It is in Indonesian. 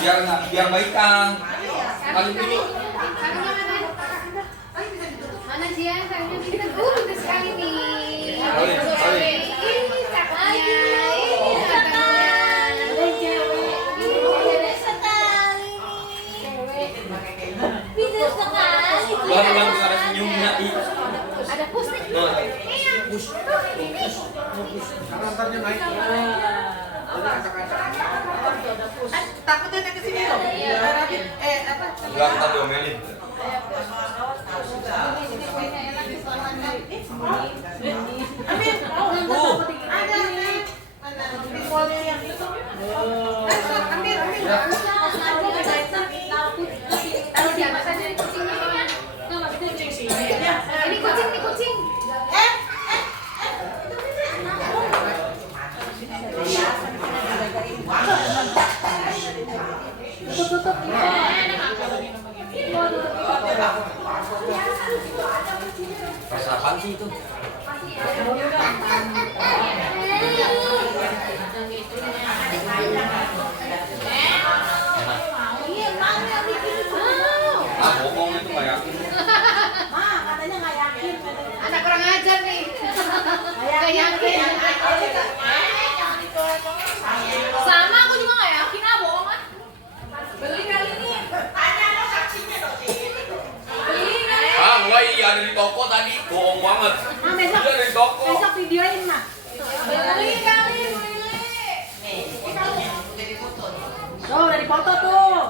biar baik Kang. Kali ini. Mana Jian? Sayangnya kita pintar sekali nih. Kali. Baru ada senyumnya. Ada pusing. Push. Antarnya naik. Takutnya naik ke sini loh. Enggak, kita diomelin. Ini kucing. Tutup. Rasa apaan sih itu? Ah, bohong itu nggak yakin. Katanya nggak yakin. Anak kurang ajar nih. Gak yakin. Sama aku juga gak yakin, bohong ah. Beli kali ini. Tanya lo saksinya dong. Beli kali. Ah, enggak, iya ada di toko tadi. Bohong banget. Iya ada di toko. Besok videoin mah. Beli kali. Tuh, udah dipoto tuh.